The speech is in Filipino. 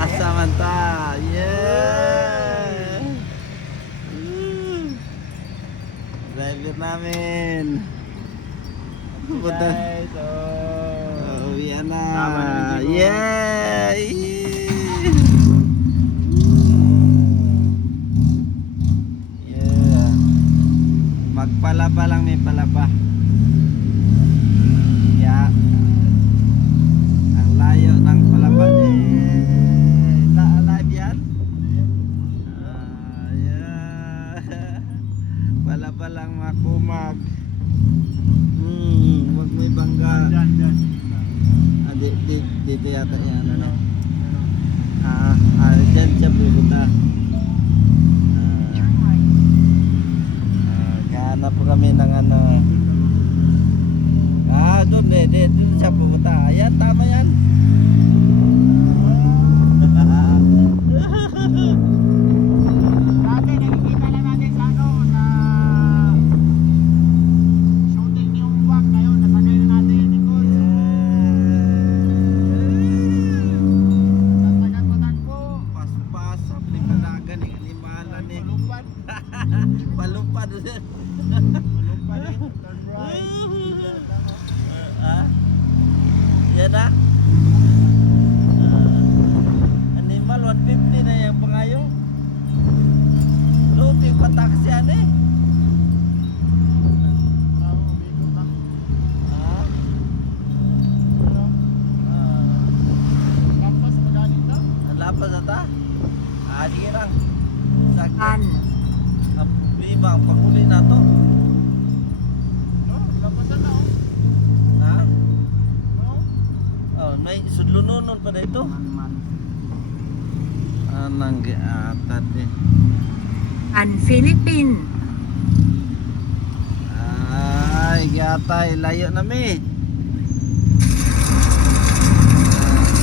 Asa man ta. Yeah. Driver namin. Punta. Guys, Oh, yan na. Tama na rin siguro. Yeah. Yeah. Magpalaba lang may palaba. Yeah. Ang layo ng palaba live yan. Yeah. Palaba lang makumag. Wag may bangga. Dyan. Dito yata yan. Dyan siya pupunta. Kahanap po kami ng ano. Doon doon siya pupunta. Ayan, tama yan. Dati nakikita lang natin sa ano, sa shooting ni Umbak. Ngayon, nasagay na natin yung likod. Tatagag-patagpo. Pas-pasa, palimpanagan eh. Alimalan eh. Lumpan. Palumpan din. Lumpan eh. Turn right. Yan na. Animal 150 na yung pangayo. Luting pa taxi yan eh. Umikot lang. Ah. Ano? Lampas magaling to? Ang lapas na ta. Di lang. An. Ibang paguli na to. Oh, lampasan na oh. Ha? Oh. May sudlununon pa na ito. Anang giatad eh. An Philippine. Ay, gatay, layo na mi.